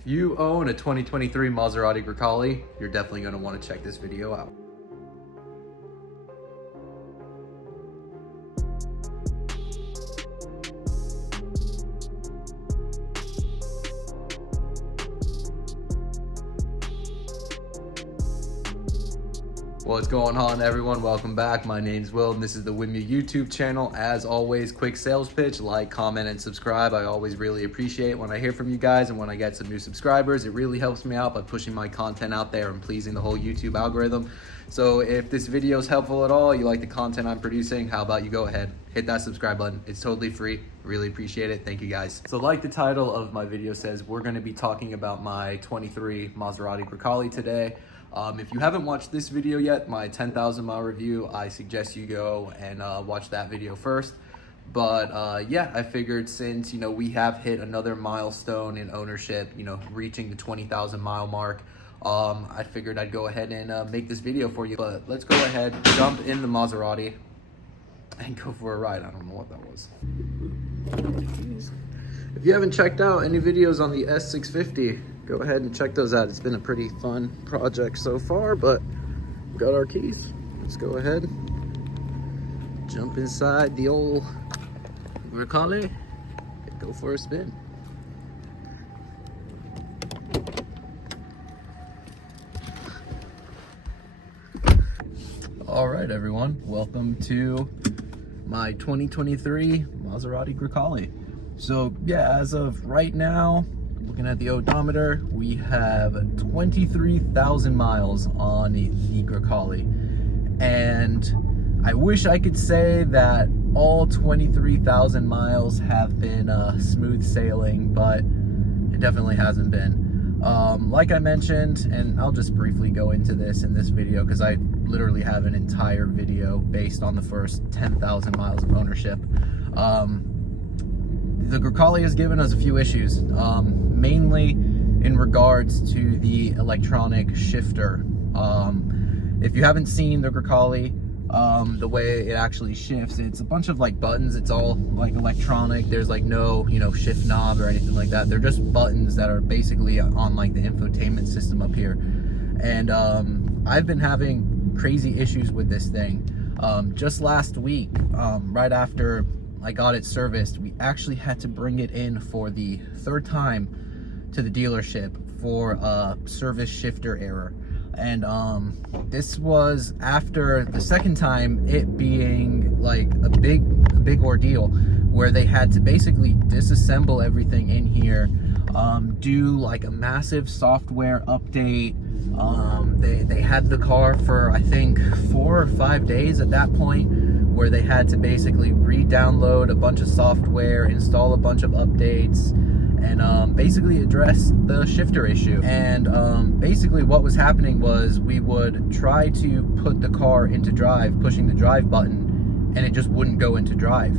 If you own a 2023 Maserati Grecale, you're definitely going to want to check this video out. What's going on, everyone? Welcome back. My name's Will and this is the Wimmy YouTube channel. As always, quick sales pitch: like, comment, and subscribe. I always really appreciate when I hear from you guys, and when I get some new subscribers, it really helps me out by pushing my content out there and pleasing the whole YouTube algorithm. So if this video is helpful at all, you like the content I'm producing, how about you go ahead, hit that subscribe button. It's totally free. Really appreciate it. Thank you guys. So like the title of my video says, we're going to be talking about my 23 Maserati Grecale today. If you haven't watched this video yet, my 10,000 mile review, I suggest you go and watch that video first. But yeah, I figured since, we have hit another milestone in ownership, reaching the 20,000 mile mark, I figured I'd go ahead and make this video for you. But let's go ahead, jump in the Maserati and go for a ride. I don't know what that was. If you haven't checked out any videos on the S650, go ahead and check those out. It's been a pretty fun project so far, but we got our keys. Let's go ahead, jump inside the old Grecale and go for a spin. All right, everyone, welcome to my 2023 Maserati Grecale. So yeah, as of right now, looking at the odometer, we have 23,000 miles on the Grecale. And I wish I could say that all 23,000 miles have been smooth sailing, but it definitely hasn't been. Like I mentioned, and I'll just briefly go into this in this video because I literally have an entire video based on the first 10,000 miles of ownership. The Grecale has given us a few issues, mainly in regards to the electronic shifter. If you haven't seen the Grecale, the way it actually shifts, it's a bunch of buttons. It's all electronic. There's no shift knob or anything like that. They're just buttons that are basically on the infotainment system up here. And I've been having crazy issues with this thing. Just last week, right after I got it serviced, we actually had to bring it in for the third time to the dealership for a service shifter error. And this was after the second time, it being a big ordeal where they had to basically disassemble everything in here, do a massive software update. They had the car for I think 4 or 5 days at that point, where they had to basically re-download a bunch of software, install a bunch of updates, and basically address the shifter issue. And basically what was happening was we would try to put the car into drive, pushing the drive button, and it just wouldn't go into drive.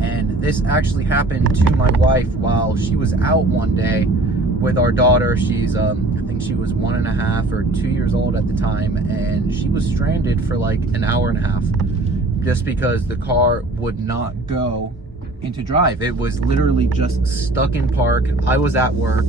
And this actually happened to my wife while she was out one day with our daughter. She's I think she was 1.5 or 2 years old at the time, and she was stranded for an hour and a half just because the car would not go into drive. It was literally just stuck in park. I was at work,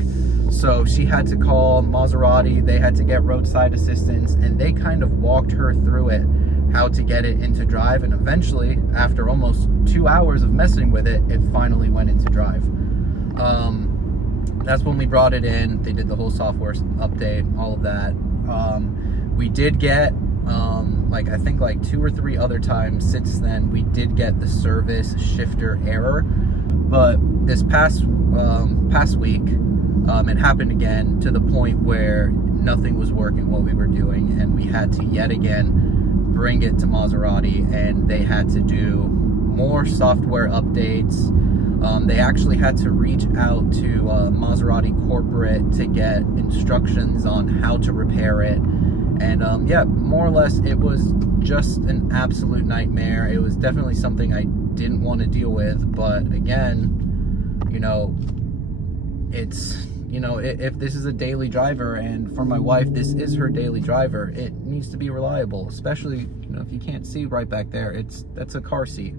so she had to call Maserati. They had to get roadside assistance, and they kind of walked her through it, how to get it into drive. And eventually, after almost 2 hours of messing with it, it finally went into drive. That's when we brought it in. They did the whole software update, all of that. We did get I think 2 or 3 other times since then, we did get the service shifter error. But this past week, it happened again, to the point where nothing was working what we were doing, and we had to yet again bring it to Maserati, and they had to do more software updates. They actually had to reach out to Maserati corporate to get instructions on how to repair it. And yeah, more or less, it was just an absolute nightmare. It was definitely something I didn't want to deal with. But again, it's, if this is a daily driver, and for my wife, this is her daily driver, it needs to be reliable, especially, if you can't see right back there, that's a car seat.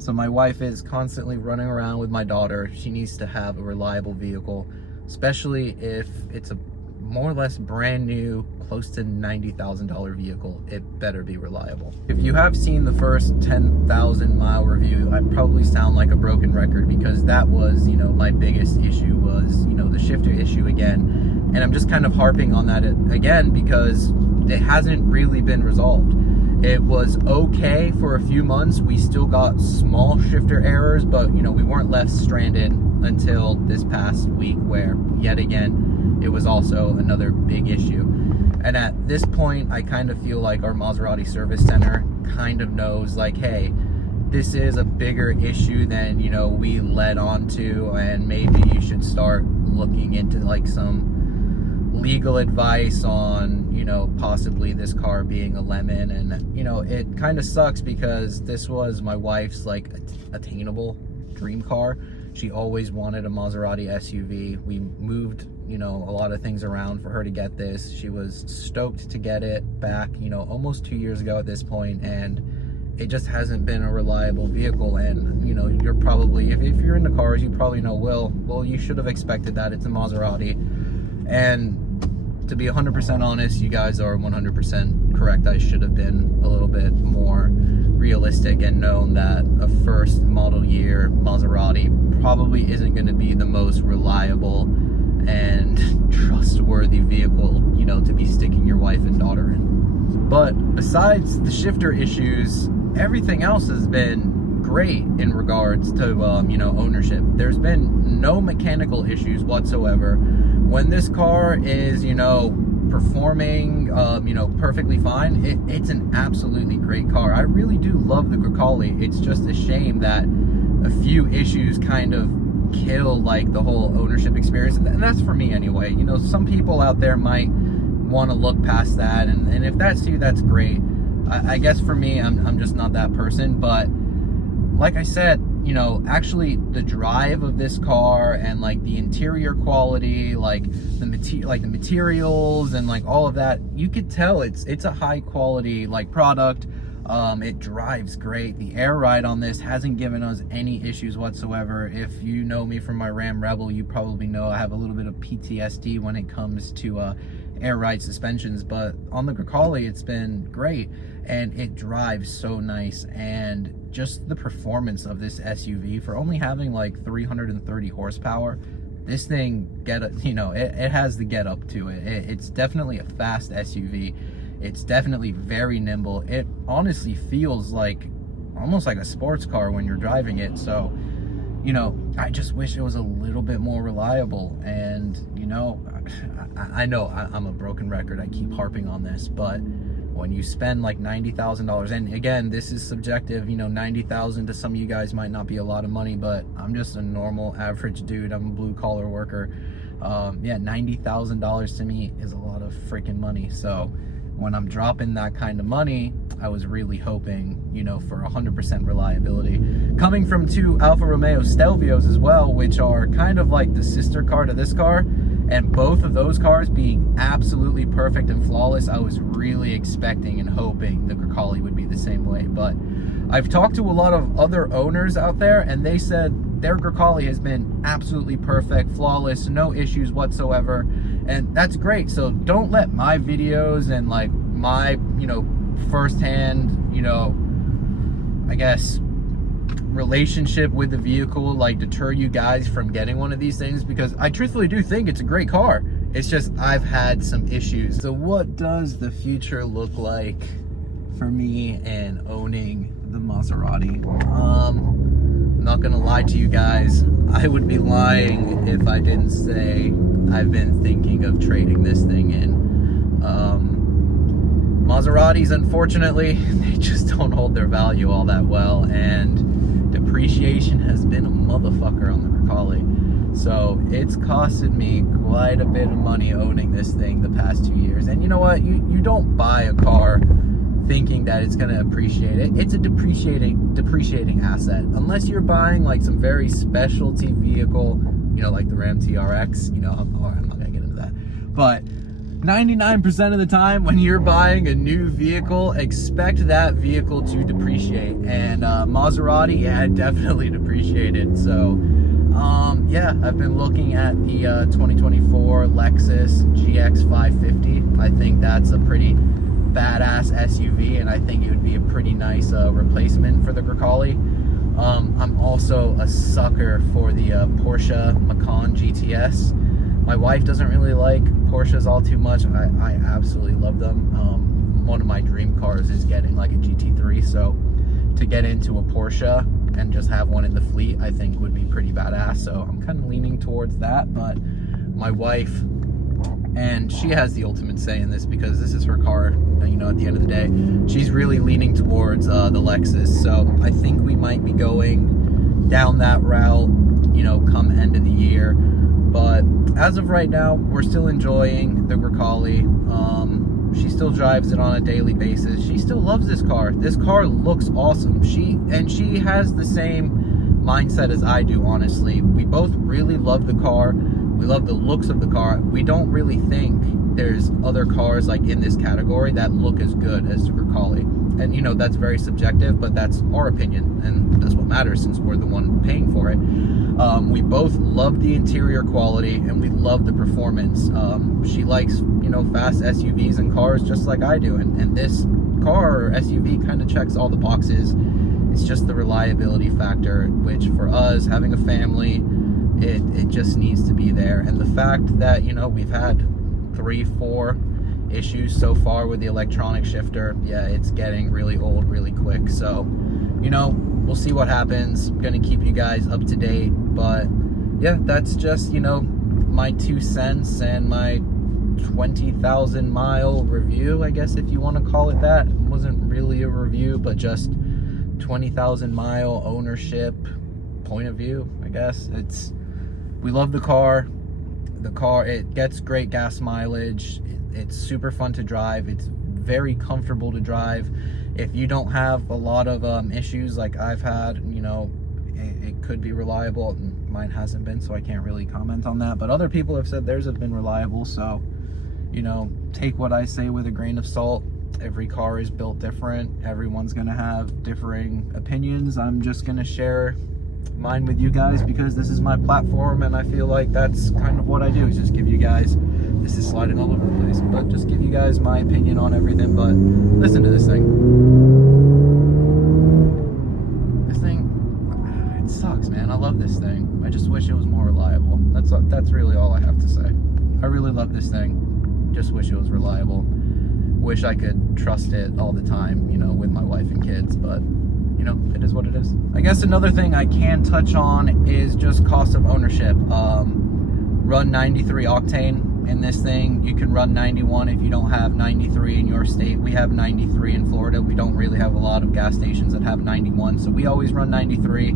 So my wife is constantly running around with my daughter. She needs to have a reliable vehicle. especially if it's a more or less brand new, close to $90,000 vehicle. It better be reliable. If you have seen the first 10,000 mile review, I probably sound like a broken record, because that was, you know, my biggest issue was, you know, the shifter issue again. And I'm just kind of harping on that again because it hasn't really been resolved. It was okay for a few months. We still got small shifter errors, but, you know, we weren't left stranded until this past week, where yet again it was also another big issue. And at this point, I kind of feel like our Maserati service center kind of knows, like, hey, this is a bigger issue than, you know, we led on to, and maybe you should start looking into like some legal advice on, you know, possibly this car being a lemon. And, you know, it kind of sucks because this was my wife's like attainable dream car. She always wanted a Maserati SUV. We moved, you know, a lot of things around for her to get this. She was stoked to get it back, you know, almost 2 years ago at this point, and it just hasn't been a reliable vehicle. And, you know, you're probably, if you're into cars, you probably know, well, you should have expected that. It's a Maserati. And to be 100% honest, you guys are 100% correct. I should have been a little bit more realistic and known that a first model year Maserati probably isn't going to be the most reliable and trustworthy vehicle, you know, to be sticking your wife and daughter in. But besides the shifter issues, everything else has been great in regards to, you know, ownership. There's been no mechanical issues whatsoever. When this car is, you know, performing, you know, perfectly fine, it's an absolutely great car. I really do love the Grecale. It's just a shame that a few issues kind of kill like the whole ownership experience, and that's for me anyway. You know, some people out there might want to look past that, and if that's you, that's great. I guess for me, I'm just not that person. But like I said, you know, actually the drive of this car and like the interior quality, like the materials and like all of that, you could tell it's a high quality like product. It drives great. The air ride on this hasn't given us any issues whatsoever. If you know me from my Ram Rebel, you probably know I have a little bit of PTSD when it comes to air ride suspensions, but on the Grecale it's been great, and it drives so nice. And just the performance of this SUV, for only having like 330 horsepower, this thing it has the get up to it. It's definitely a fast SUV. It's definitely very nimble. It honestly feels like almost like a sports car when you're driving it. So, you know, I just wish it was a little bit more reliable. And, you know, I know I'm a broken record. I keep harping on this, but when you spend like $90,000, and again, this is subjective, you know, $90,000 to some of you guys might not be a lot of money, but I'm just a normal average dude. I'm a blue collar worker. Yeah, $90,000 to me is a lot of freaking money. So when I'm dropping that kind of money, I was really hoping, you know, for 100% reliability. Coming from two Alfa Romeo Stelvios as well, which are kind of like the sister car to this car, and both of those cars being absolutely perfect and flawless, I was really expecting and hoping the Grecale would be the same way. But I've talked to a lot of other owners out there, and they said their Grecale has been absolutely perfect, flawless, no issues whatsoever. And that's great. So don't let my videos and like my, you know, firsthand, you know, I guess relationship with the vehicle like deter you guys from getting one of these things, because I truthfully do think it's a great car. It's just I've had some issues. So what does the future look like for me and owning the Maserati? I'm not gonna lie to you guys. I would be lying if I didn't say I've been thinking of trading this thing in. Maseratis, unfortunately, they just don't hold their value all that well, and depreciation has been a motherfucker on the Grecale. So it's costed me quite a bit of money owning this thing the past 2 years. And you know what? You don't buy a car thinking that it's going to appreciate it. It's a depreciating asset. Unless you're buying like some very specialty vehicle, you know, like the Ram TRX, you know, I'm not going to get into that. But 99% of the time when you're buying a new vehicle, expect that vehicle to depreciate. And Maserati, yeah, definitely depreciated. So Yeah, I've been looking at the 2024 Lexus GX 550. I think that's a pretty badass SUV, and I think it would be a pretty nice replacement for the Grecale. I'm also a sucker for the Porsche Macan GTS. My wife doesn't really like Porsches all too much. I absolutely love them. One of my dream cars is getting like a GT3, so to get into a Porsche and just have one in the fleet, I think would be pretty badass. So I'm kind of leaning towards that, but my wife, and she has the ultimate say in this because this is her car, you know, at the end of the day, she's really leaning towards the Lexus. So I think we might be going down that route, you know, come end of the year. But as of right now, we're still enjoying the Grecale. She still drives it on a daily basis. She still loves this car. This car looks awesome. She has the same mindset as I do, honestly. We both really love the car. We love the looks of the car. We don't really think there's other cars like in this category that look as good as the Grecale. And you know, that's very subjective, but that's our opinion, and that's what matters since we're the one paying for it. We both love the interior quality and we love the performance. She likes, you know, fast SUVs and cars just like I do, and this car or SUV kind of checks all the boxes. It's just the reliability factor, which for us, having a family, it just needs to be there. And the fact that, you know, we've had 3-4 issues so far with the electronic shifter, yeah, it's getting really old really quick. So, you know, we'll see what happens. I'm gonna keep you guys up to date, but yeah, that's just, you know, my 2 cents and my 20,000 mile review, I guess, if you want to call it that. It wasn't really a review, but just 20,000 mile ownership point of view, I guess. We love the car. It gets great gas mileage. It's super fun to drive. It's very comfortable to drive. If you don't have a lot of issues like I've had, you know, it could be reliable. Mine hasn't been, so I can't really comment on that. But other people have said theirs have been reliable. So, you know, take what I say with a grain of salt. Every car is built different. Everyone's gonna have differing opinions. I'm just gonna share mine with you guys because this is my platform, and I feel like that's kind of what I do, is just give you guys, this is sliding all over the place, but just give you guys my opinion on everything. But listen to this thing. It sucks, man. I love this thing. I just wish it was more reliable. That's really all I have to say. I really love this thing. Just wish it was reliable. Wish I could trust it all the time, you know, with my wife and kids, but you know, it is what it is. I guess another thing I can touch on is just cost of ownership. Run 93 octane in this thing. You can run 91 if you don't have 93 in your state. We have 93 in Florida. We don't really have a lot of gas stations that have 91, so we always run 93.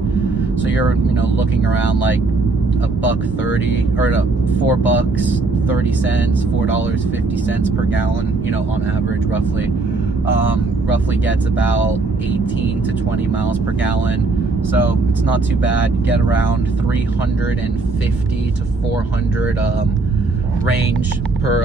So you're, you know, looking around like $1.30 or $4.30, $4.50 per gallon, you know, on average, roughly. Roughly gets about 18 to 20 miles per gallon, so it's not too bad. You get around 350 to 400 range per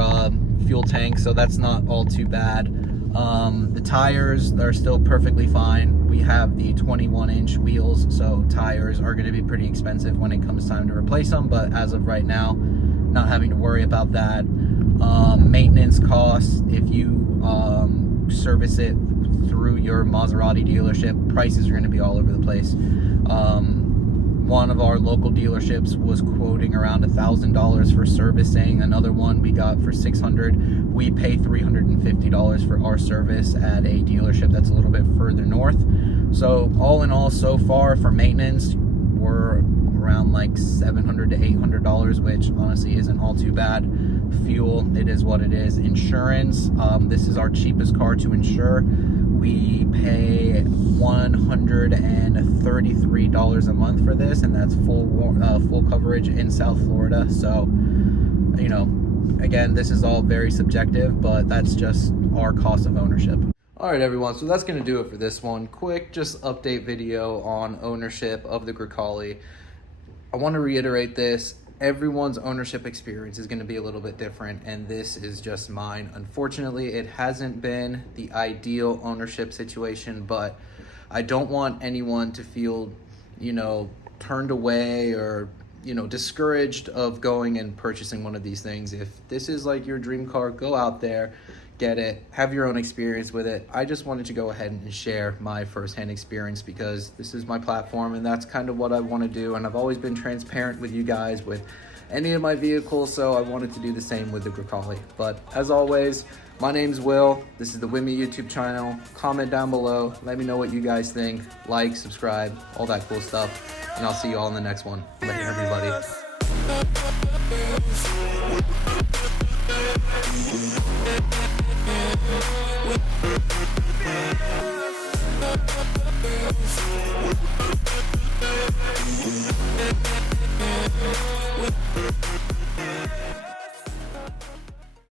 fuel tank, so that's not all too bad. The tires are still perfectly fine. We have the 21-inch wheels, so tires are going to be pretty expensive when it comes time to replace them, but as of right now, not having to worry about that. Maintenance costs, if you service it through your Maserati dealership, prices are going to be all over the place. One of our local dealerships was quoting around $1,000 for servicing. Another one we got for $600. We pay $350 for our service at a dealership that's a little bit further north. So all in all, so far for maintenance, we're around like $700 to $800, which honestly isn't all too bad. Fuel, it is what it is. Insurance, this is our cheapest car to insure. We pay $133 a month for this, and that's full coverage in South Florida. So, you know, again, this is all very subjective, but that's just our cost of ownership. All right, everyone, so that's gonna do it for this one. Quick, just update video on ownership of the Grecale. I want to reiterate this. Everyone's ownership experience is going to be a little bit different, and this is just mine. Unfortunately, it hasn't been the ideal ownership situation, but I don't want anyone to feel, you know, turned away or you know, discouraged of going and purchasing one of these things. If this is like your dream car, go out there, get it, have your own experience with it. I just wanted to go ahead and share my firsthand experience because this is my platform and that's kind of what I want to do. And I've always been transparent with you guys with any of my vehicles, so I wanted to do the same with the Grecale. But as always, my name's Will. This is the With Me YouTube channel. Comment down below. Let me know what you guys think. Like, subscribe, all that cool stuff. And I'll see you all in the next one. Later, everybody.